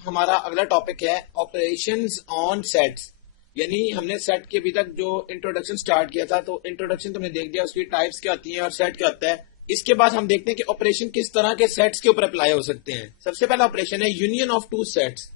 हमारा अगला टॉपिक है ऑपरेशंस ऑन सेट्स। यानी हमने सेट के अभी तक जो इंट्रोडक्शन स्टार्ट किया था, तो इंट्रोडक्शन तुमने देख दिया, उसकी टाइप्स क्या होती हैं और सेट क्या होता है। इसके बाद हम देखते हैं कि ऑपरेशन किस तरह के सेट्स के ऊपर अप्लाई हो सकते हैं। सबसे पहला ऑपरेशन है यूनियन ऑफ टू सेट्स।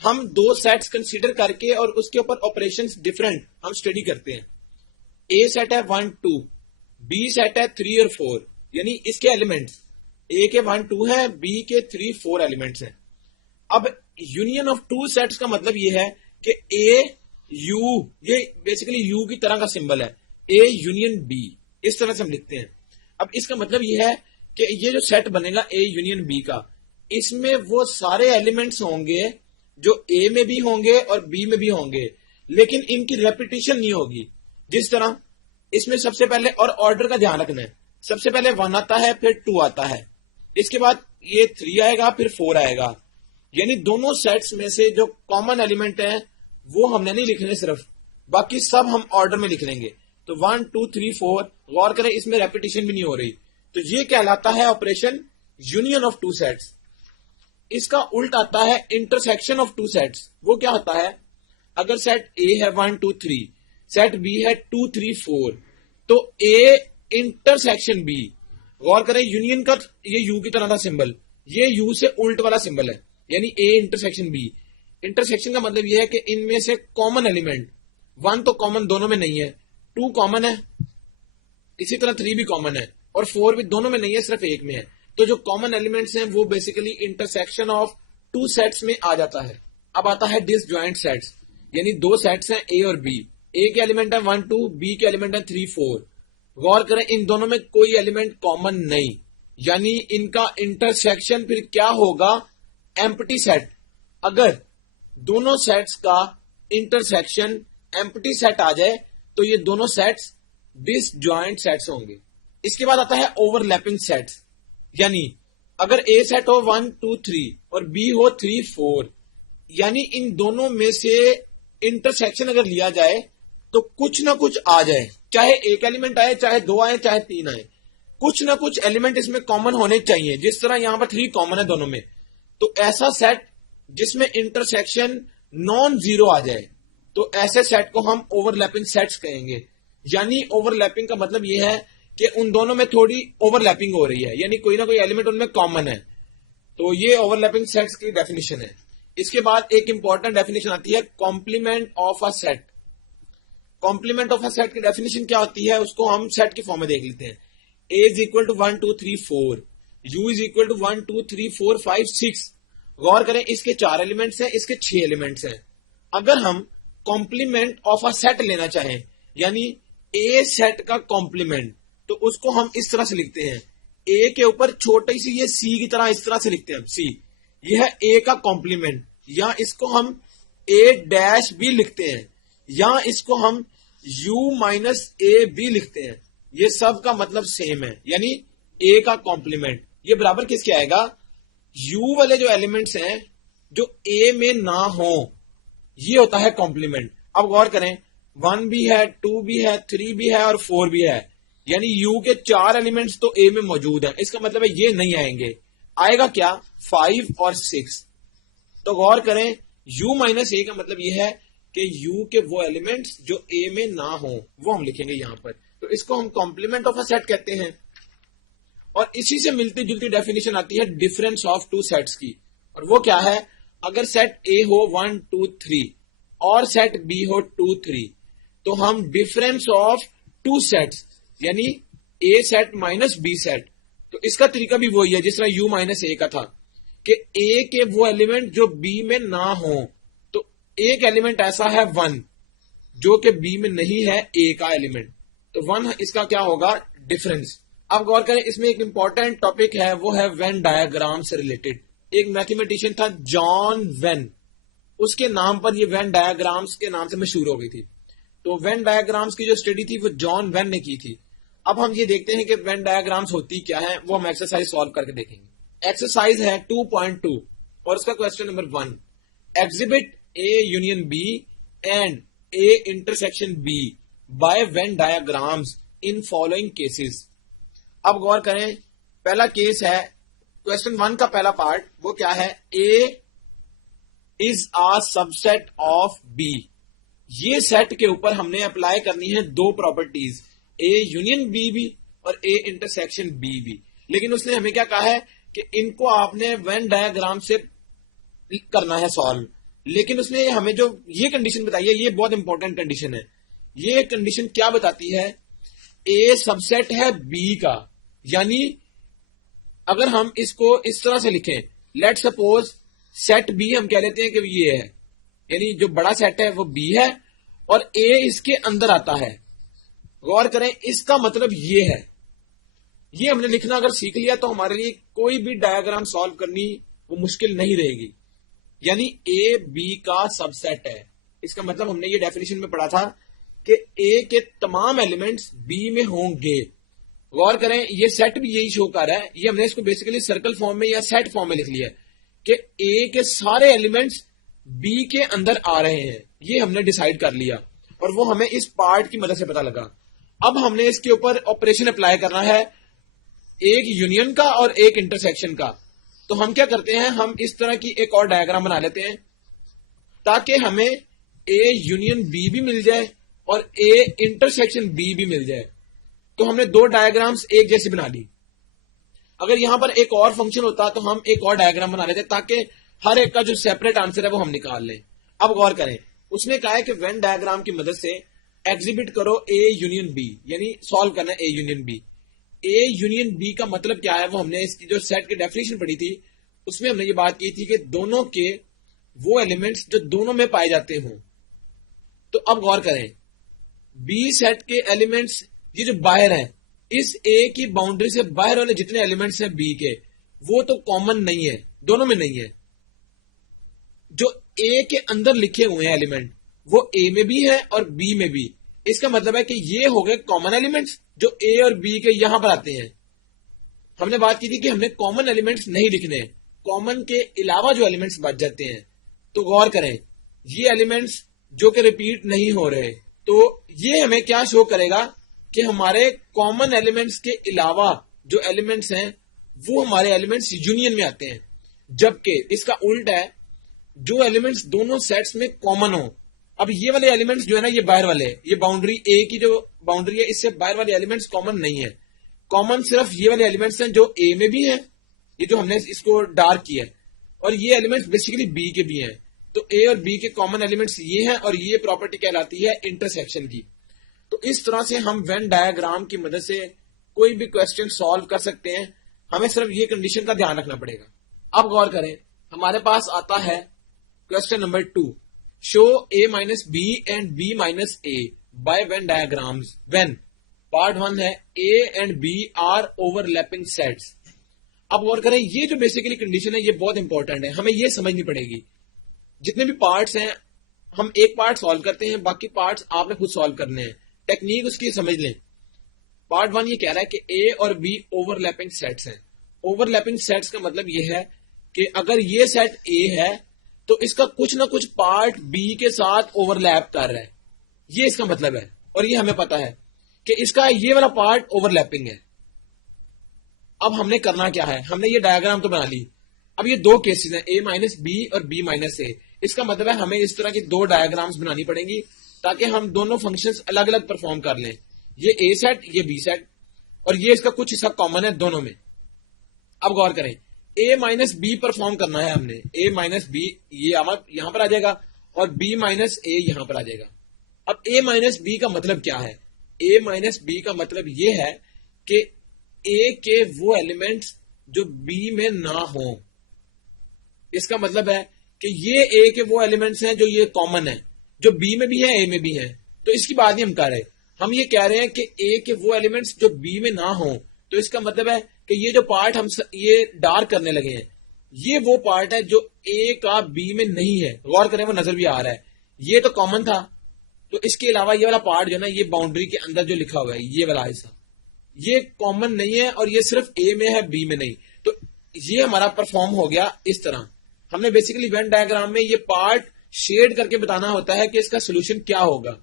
हम दो सेट्स कंसीडर करके और उसके ऊपर ऑपरेशंस डिफरेंट हम स्टडी करते हैं। ए सेट है 1 2, बी सेट है 3 और 4, यानी इसके एलिमेंट्स ए के 1 2 है, बी के 3 4 एलिमेंट्स हैं। अब यूनियन ऑफ टू सेट्स का मतलब ये है कि ए यू, ये बेसिकली यू की तरह का सिंबल है, ए यूनियन बी, इस तरह से हम लिखते हैं। अब इसका मतलब ये है कि ये जो सेट बनेगा ए यूनियन बी का, इसमें वो सारे एलिमेंट्स होंगे जो ए में भी होंगे और बी में भी होंगे, लेकिन इनकी रेपिटेशन नहीं होगी। जिस तरह इसमें सबसे पहले, और ऑर्डर का ध्यान रखना है, सबसे पहले 1 आता है, फिर 2 आता है, इसके बाद ये 3 आएगा, फिर 4 आएगा। यानी दोनों सेट्स में से जो कॉमन एलिमेंट है वो हमने नहीं लिखने, सिर्फ बाकी सब हम ऑर्डर में लिख लेंगे। तो 1 2 3 4, गौर करें इसमें रेपिटेशन भी नहीं हो रही, तो ये कहलाता है operation union of two sets. इसका उल्ट आता है इंटरसेक्शन ऑफ टू सेट्स। वो क्या होता है, अगर सेट ए है 1 2 3, सेट बी है 2 3 4, तो ए इंटरसेक्शन बी, गौर करें यूनियन का ये यू की तरह था सिंबल, ये यू से उल्ट वाला सिंबल है, यानी ए इंटरसेक्शन बी। इंटरसेक्शन का मतलब ये है कि इनमें से कॉमन एलिमेंट, 1 तो कॉमन दोनों में नहीं है, 2 कॉमन है, इसी तरह 3 भी कॉमन है, और 4 भी दोनों में नहीं है, सिर्फ एक में है। तो जो कॉमन एलिमेंट्स हैं वो basically intersection of two sets में आ जाता है। अब आता है डिसजॉइंट सेट्स, यानी दो सेट्स हैं ए और बी, ए के एलिमेंट है 1 2, बी के एलिमेंट है 3 4। गौर करें इन दोनों में कोई एलिमेंट कॉमन नहीं, यानी इनका इंटरसेक्शन फिर क्या होगा, एम्प्टी सेट। अगर दोनों सेट्स का इंटरसेक्शन एम्प्टी सेट आ जाए तो ये दोनों सेट्स डिसजॉइंट सेट्स होंगे। इसके बाद आता है ओवरलैपिंग सेट्स, यानी अगर ए सेट हो 1 2 3 और बी हो 3 4, यानी इन दोनों में से इंटरसेक्शन अगर लिया जाए तो कुछ ना कुछ आ जाए, चाहे एक एलिमेंट आए, चाहे 2 आए, चाहे 3 आए, कुछ ना कुछ एलिमेंट इसमें कॉमन होने चाहिए। जिस तरह यहां पर 3 कॉमन है दोनों में, तो ऐसा सेट जिसमें इंटरसेक्शन नॉन जीरो आ जाए, तो ऐसे सेट को हम ओवरलैपिंग सेट्स कहेंगे। यानी ओवरलैपिंग का मतलब यह है कि उन दोनों में थोड़ी ओवरलैपिंग हो रही है, यानी कोई ना कोई एलिमेंट उनमें कॉमन है। तो ये ओवरलैपिंग सेट्स की डेफिनेशन है। इसके बाद एक इंपॉर्टेंट डेफिनेशन आती है complement of a set. Complement of a set की डेफिनेशन क्या होती है, उसको हम सेट की फॉर्म में देख लेते हैं। A is equal to 1 2 3 4, U is equal to 1 2 3 4 5 6। गौर करें इसके 4 एलिमेंट्स हैं, इसके 6 एलिमेंट्स हैं। अगर हम कॉम्प्लीमेंट ऑफ अ सेट लेना चाहें, यानी ए सेट का कॉम्प्लीमेंट, तो उसको हम इस तरह से लिखते हैं, ए के ऊपर छोटी सी ये सी की तरह इस तरह से लिखते हैं, सी, यह है ए का कॉम्प्लीमेंट, या इसको हम ए डैश भी लिखते हैं, या इसको हम यू माइनस ए भी लिखते हैं। ये सब का मतलब सेम है, यानी ए का कॉम्प्लीमेंट। ये बराबर किसके आएगा, यू वाले जो एलिमेंट्स हैं जो ए में ना हो, ये होता है कॉम्प्लीमेंट। अब गौर करें 1 भी है, 2 भी है, 3 भी है और 4 भी है, यानी यू के 4 एलिमेंट्स तो ए में मौजूद हैं। इसका मतलब है ये नहीं आएंगे, आएगा क्या, 5 और 6। तो गौर करें यू माइनस ए का मतलब यह है कि यू के वो एलिमेंट्स जो ए में ना हो वो हम लिखेंगे यहां पर, तो इसको हम कॉम्प्लीमेंट ऑफ अ सेट कहते हैं। और इसी से मिलती जुलती डेफिनेशन आती है डिफरेंस ऑफ टू सेट्स की, और वो क्या है, अगर सेट ए हो 1 2 3 और सेट बी हो 2 3, तो हम डिफरेंस ऑफ टू सेट्स, यानी ए सेट माइनस बी सेट, तो इसका तरीका भी वही है जिस तरह यू माइनस ए का था, कि ए के वो एलिमेंट जो बी में ना हो, तो एक एलिमेंट ऐसा है 1 जो कि बी में नहीं है, ए का एलिमेंट, तो 1 इसका क्या होगा, डिफरेंस। अब गौर करें इसमें एक इंपॉर्टेंट टॉपिक है, वो है वेन डायग्राम से रिलेटेड। एक मैथमेटिशियन था जॉन वेन, उसके नाम पर ये वेन डायग्राम्स के नाम से मशहूर हो गई थी। तो वेन डायग्राम्स की जो स्टडी थी वो जॉन वेन ने की थी। अब हम ये देखते हैं कि वेन डायग्राम्स होती क्या है, वो हम एक्सरसाइज सॉल्व करके देखेंगे। एक्सरसाइज है 2.2 और उसका question number 1, exhibit A union B and A intersection B by Venn diagrams in following cases. अब गौर करें पहला केस है, क्वेश्चन 1 का पहला पार्ट, वो क्या है, A is a subset of B. ये सेट के ऊपर हमने अप्लाई करनी है दो प्रॉपर्टीज, ए यूनियन बी भी और ए इंटरसेक्शन बी भी। लेकिन उसने हमें क्या कहा है कि इनको आपने वेन डायग्राम से करना है सॉल्व। लेकिन उसने हमें जो ये कंडीशन बताई है, ये बहुत इंपॉर्टेंट कंडीशन है। ये कंडीशन क्या बताती है, ए सबसेट है बी का, यानी अगर हम इसको इस तरह से लिखें, लेट सपोज सेट बी हम कह लेते हैं कि ये है, यानी जो बड़ा सेट है वो बी है और ए इसके अंदर आता है। गौर करें, इसका मतलब ये है, ये हमने लिखना अगर सीख लिया तो हमारे लिए कोई भी डायग्राम सॉल्व करनी वो मुश्किल नहीं रहेगी। यानी ए बी का सबसेट है, इसका मतलब हमने ये डेफिनेशन में पढ़ा था कि ए के तमाम एलिमेंट्स बी में होंगे। गौर करें, ये सेट भी यही शो कर रहा है, ये हमने इसको बेसिकली सर्कल फॉर्म में या सेट फॉर्म में लिख लिया है कि ए के सारे एलिमेंट्स बी के अंदर आ रहे हैं। ये हमने डिसाइड कर लिया और वो हमें इस पार्ट की मदद से पता लगा। अब हमने इसके ऊपर ऑपरेशन अप्लाई करना है, एक यूनियन का और एक इंटरसेक्शन का। तो हम क्या करते हैं, हम इस तरह की एक और डायग्राम बना लेते हैं ताकि हमें ए यूनियन बी भी मिल जाए और ए इंटरसेक्शन बी भी मिल जाए। तो हमने दो डायग्राम्स एक जैसी बना ली। अगर यहां पर एक और फंक्शन होता तो हम एक और डायग्राम बना लेते ताकि हर एक का जो सेपरेट आंसर है वो हम निकाल लें। अब गौर करें, उसने कहा है कि वेन डायग्राम की मदद से एग्जिबिट करो ए यूनियन बी, यानी सॉल्व करना A union B. A union B का मतलब क्या है, वो हमने इसकी जो सेट की डेफिनेशन पढ़ी थी उसमें हमने ये बात की थी कि दोनों के वो एलिमेंट्स जो दोनों में पाए जाते हों। तो अब गौर करें, बी सेट के एलिमेंट्स ये जो बाहर हैं, इस ए की बाउंड्री से बाहर वाले जितने एलिमेंट्स हैं बी के, वो तो कॉमन नहीं है, दोनों में नहीं है। जो ए के अंदर लिखे हुए हैं एलिमेंट वो ए में भी है और बी में भी। इसका मतलब है कि ये हो गए कॉमन एलिमेंट्स जो ए और बी के यहां पर आते हैं। हमने बात की थी कि हमने कॉमन एलिमेंट्स नहीं लिखने, कॉमन के अलावा जो एलिमेंट्स बच जाते हैं। तो गौर करें, ये एलिमेंट्स जो कि रिपीट नहीं हो रहे, तो ये हमें क्या शो करेगा कि हमारे कॉमन एलिमेंट्स के अलावा जो एलिमेंट्स हैं वो हमारे एलिमेंट्स यूनियन में आते हैं। जबकि इसका उल्टा है, जो एलिमेंट्स दोनों सेट्स में कॉमन हो। अब ये वाले एलिमेंट्स जो है ना, ये बाहर वाले, ये बाउंड्री ए की जो बाउंड्री है इससे बाहर वाले एलिमेंट्स कॉमन नहीं है। कॉमन सिर्फ ये वाले एलिमेंट्स हैं जो ए में भी हैं, ये जो हमने इसको डार्क किया है, और ये एलिमेंट्स बेसिकली बी के भी हैं। तो ए और बी के कॉमन एलिमेंट्स ये हैं और ये प्रॉपर्टी कहलाती है इंटरसेक्शन की। तो इस तरह से हम वेन डायग्राम की मदद से कोई भी क्वेश्चन सॉल्व कर सकते हैं। हमें सिर्फ ये कंडीशन का ध्यान रखना पड़ेगा। अब गौर करें, हमारे पास आता है question number 2, show A minus B and B minus A by Venn diagrams Venn. Part 1 है A and B are overlapping sets. अब गौर करें, ये जो बेसिकली कंडीशन है ये बहुत इंपॉर्टेंट है, हमें ये समझनी पड़ेगी। जितने भी पार्ट्स हैं हम एक पार्ट सॉल्व करते हैं, बाकी पार्ट्स आपने खुद सॉल्व करने हैं। टेक्निक उसकी समझ लें। पार्ट 1 ये कह रहा है कि ए और बी ओवरलैपिंग सेट्स हैं। ओवरलैपिंग सेट्स का मतलब ये है कि अगर ये सेट ए है तो इसका कुछ ना कुछ पार्ट बी के साथ ओवरलैप कर रहा है, ये इसका मतलब है। और ये हमें पता है कि इसका ये वाला पार्ट ओवरलैपिंग है। अब हमने करना क्या है, हमने ये डायग्राम तो बना ली। अब ये दो केसेस हैं, ए माइनस बी और बी माइनस ए। इसका मतलब है हमें इस तरह की दो डायग्राम्स बनानी पड़ेंगी ताकि हम दोनों फंक्शंस अलग अलग परफॉर्म कर लें। ये ए सेट, ये बी सेट, और ये इसका कुछ हिस्सा कॉमन है दोनों में। अब गौर करें, ए माइनस बी परफॉर्म करना है हमने। ए माइनस बी ये यहां पर आ जाएगा और बी माइनस ए यहां पर आ जाएगा। अब ए माइनस बी का मतलब क्या है, ए माइनस बी का मतलब ये है कि ए के वो एलिमेंट्स जो बी में ना हो। इसका मतलब है कि ये ए के वो एलिमेंट्स हैं जो ये कॉमन है, जो बी में भी है ए में भी है। तो इसकी बात नहीं हम कर रहे, हम ये कह रहे हैं कि ए के वो एलिमेंट्स जो बी में ना हो। तो इसका मतलब है कि ये जो पार्ट हम ये डार्क करने लगे हैं, ये वो पार्ट है जो ए का बी में नहीं है। गौर करें, वो नजर भी आ रहा है, ये तो कॉमन था। तो इसके अलावा ये वाला पार्ट जो है ना, ये बाउंड्री के अंदर जो लिखा हुआ है ये वाला हिस्सा, ये कॉमन नहीं है और ये सिर्फ ए में है बी में नहीं। तो ये हमारा परफॉर्म हो गया इस तरह। हमने बेसिकली वेन डायग्राम में ये पार्ट शेड करके बताना होता है कि इसका सोल्यूशन क्या होगा।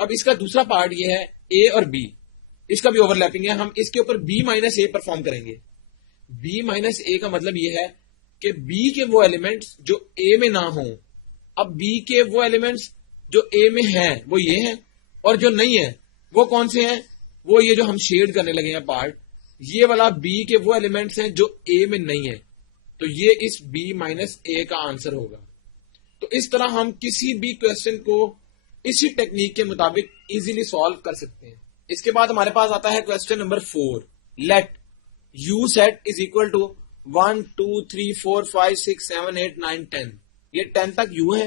अब इसका दूसरा पार्ट ये है ए और बी, इसका भी ओवरलैपिंग है। हम इसके ऊपर बी माइनस ए परफॉर्म करेंगे। बी माइनस ए का मतलब ये है कि बी के वो एलिमेंट्स जो ए में ना हो। अब बी के वो एलिमेंट्स जो ए में हैं वो ये हैं, और जो नहीं है वो कौन से हैं, वो ये जो हम शेड करने लगे हैं पार्ट, ये वाला बी के वो एलिमेंट्स हैं जो ए में नहीं है। तो ये इस बी माइनस ए का आंसर होगा। तो इस तरह हम किसी भी क्वेश्चन को इसी टेक्निक के मुताबिक इजीली सॉल्व कर सकते हैं। इसके बाद हमारे पास आता है question number 4। Let U set is equal to 1 2 3 4 5 6 7 8 9 10। ये 10 तक यू है,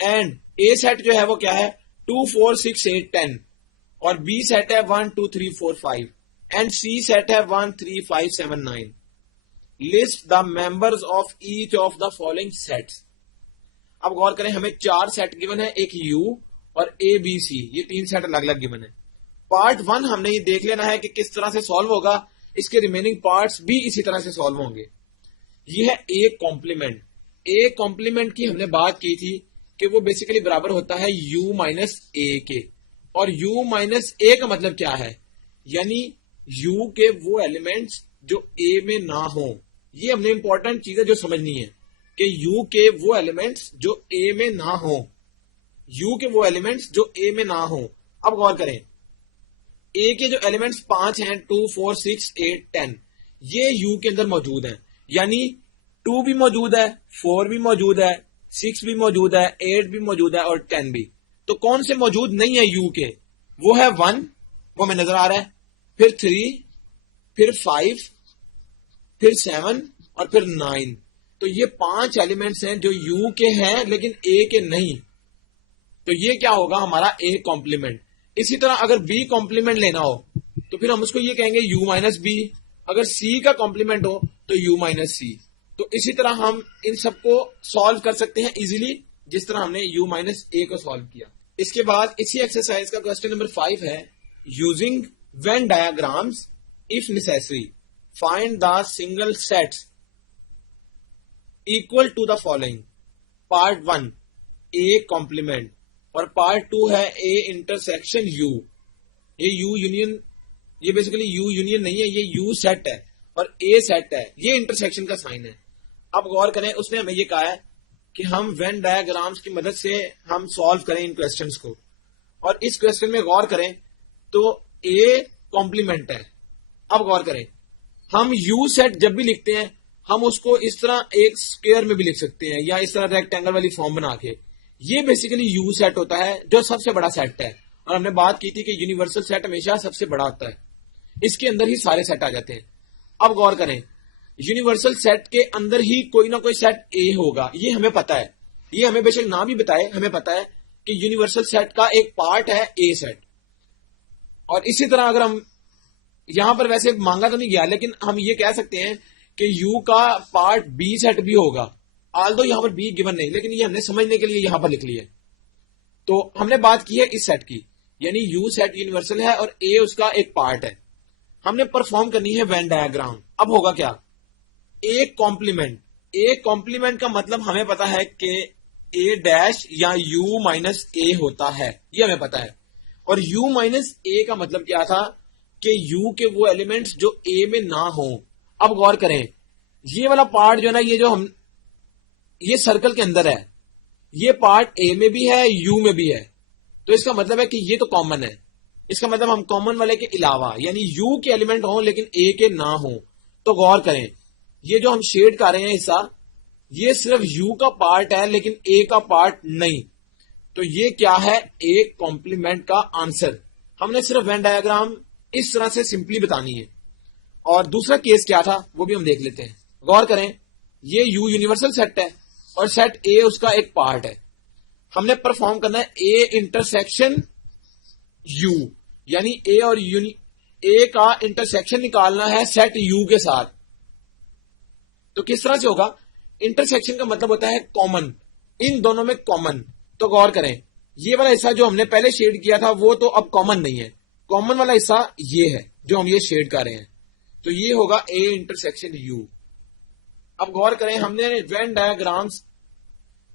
एंड ए सेट जो है वो क्या है 2 4 6 8 10, और बी सेट है 1 2 3 4 5, एंड सी सेट है 1 3 5 7 9। List the members of each of the following sets. अब गौर करें, हमें 4 सेट गिवन है, एक यू और ए बी सी, ये 3 सेट अलग अलग गिवन है। पार्ट 1 हमने ये देख लेना है कि किस तरह से सॉल्व होगा, इसके रिमेनिंग पार्ट्स भी इसी तरह से सॉल्व होंगे। ये है ए कॉम्प्लीमेंट। ए कॉम्प्लीमेंट की हमने बात की थी कि वो बेसिकली बराबर होता है u माइनस ए के, और u माइनस ए का मतलब क्या है, यानी u के वो एलिमेंट्स जो a में ना हो। ये हमने इंपॉर्टेंट चीजें जो समझनी है कि u के वो एलिमेंट्स जो a में ना हो, u के वो एलिमेंट्स जो a में ना हो। अब गौर करें, a के जो एलिमेंट्स 5 हैं 2 4 6 8 10, ये u के अंदर मौजूद हैं, यानी 2 भी मौजूद है, 4 भी मौजूद है, 6 भी मौजूद है, 8 भी मौजूद है और 10 भी। तो कौन से मौजूद नहीं है u के, वो है 1, वो हमें नजर आ रहा है, फिर 3, फिर 5, फिर 7 और फिर 9। तो ये 5 एलिमेंट्स हैं जो u के हैं लेकिन a के नहीं। तो ये क्या होगा, हमारा a कॉम्प्लीमेंट। इसी तरह अगर b कॉम्प्लीमेंट लेना हो तो फिर हम उसको ये कहेंगे u माइनस बी। अगर c का कॉम्प्लीमेंट हो तो u माइनस सी। तो इसी तरह हम इन सबको सॉल्व कर सकते हैं इजीली, जिस तरह हमने u माइनस ए को सॉल्व किया। इसके बाद इसी एक्सरसाइज का क्वेश्चन नंबर 5 है, using Venn diagrams if necessary find the single sets equal to the following. Part 1 A complement, और पार्ट 2 है ए इंटरसेक्शन u। ये u यूनियन, ये बेसिकली u यूनियन नहीं है, ये u सेट है और a सेट है, ये इंटरसेक्शन का साइन है। अब गौर करें, उसने हमें ये कहा है कि हम वेन डायग्राम्स की मदद से हम सॉल्व करें इन क्वेश्चंस को। और इस क्वेश्चन में गौर करें तो a कॉम्प्लीमेंट है। अब गौर करें, हम u सेट जब भी लिखते हैं हम उसको इस तरह एक स्क्वायर में भी लिख सकते हैं, या इस तरह रेक्टेंगल वाली फॉर्म बना के। ये बेसिकली u सेट होता है जो सबसे बड़ा सेट है, और हमने बात की थी कि यूनिवर्सल सेट हमेशा सबसे बड़ा होता है, इसके अंदर ही सारे सेट आ जाते हैं। अब गौर करें, यूनिवर्सल सेट के अंदर ही कोई ना कोई सेट ए होगा, ये हमें पता है। ये हमें बेशक ना भी बताए, हमें पता है कि यूनिवर्सल सेट का एक पार्ट है ए सेट। और इसी तरह अगर हम यहां पर, वैसे मांगा तो नहीं गया, लेकिन हम ये कह सकते हैं कि यू का पार्ट बी सेट भी होगा। आल्दो यहां पर बी गिवन नहीं, लेकिन ये हमने समझने के लिए यहां पर लिख लिया। तो हमने बात की है इस सेट की, यानी यू सेट यूनिवर्सल है और ए उसका एक पार्ट है। हमने परफॉर्म करनी है वेन डायग्राम। अब होगा क्या, ए कॉम्प्लीमेंट। ए कॉम्प्लीमेंट का मतलब हमें पता है कि ए डैश या यू माइनस ए होता है, ये हमें पता है। और यू माइनस ए का मतलब क्या था कि यू के वो एलिमेंट्स जो ए में ना हो। अब गौर करें, ये वाला पार्ट जो है ना, ये जो हम ये सर्कल के अंदर है, ये पार्ट ए में भी है यू में भी है। तो इसका मतलब है कि ये तो कॉमन है। इसका मतलब हम कॉमन वाले के अलावा, यानी यू के एलिमेंट हो लेकिन ए के ना हो। तो गौर करें, ये जो हम शेड कर रहे हैं हिस्सा, ये सिर्फ यू का पार्ट है लेकिन ए का पार्ट नहीं। तो ये क्या है, ए कॉम्प्लीमेंट का आंसर। हमने सिर्फ वेन डायग्राम इस तरह से सिंपली बतानी है। और दूसरा केस क्या था वो भी हम देख लेते हैं। गौर करें, ये यू यूनिवर्सल सेट है और सेट ए उसका एक पार्ट है। हमने परफॉर्म करना है ए इंटरसेक्शन यू, यानी ए और ए का इंटरसेक्शन निकालना है सेट यू के साथ। तो किस तरह से होगा, इंटरसेक्शन का मतलब होता है कॉमन, इन दोनों में कॉमन। तो गौर करें, ये वाला हिस्सा जो हमने पहले शेड किया था वो तो अब कॉमन नहीं है, कॉमन वाला हिस्सा ये है जो हम ये शेड कर रहे हैं। तो ये होगा ए इंटरसेक्शन यू। अब गौर करें, हमने वेन डायग्राम्स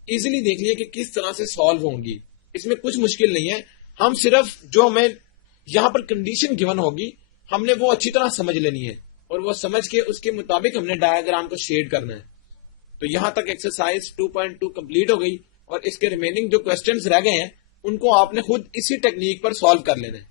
इजीली देख लिया कि किस तरह से सॉल्व होंगी, इसमें कुछ मुश्किल नहीं है। हम सिर्फ जो हमें यहां पर कंडीशन गिवन होगी हमने वो अच्छी तरह समझ लेनी है, और वो समझ के उसके मुताबिक हमने डायग्राम को शेड करना है। तो यहां तक एक्सरसाइज 2.2 कंप्लीट हो गई और इसके रिमेनिंग जो क्वेश्चंस रह गए हैं उनको आपने खुद इसी टेक्निक पर सॉल्व कर लेना है।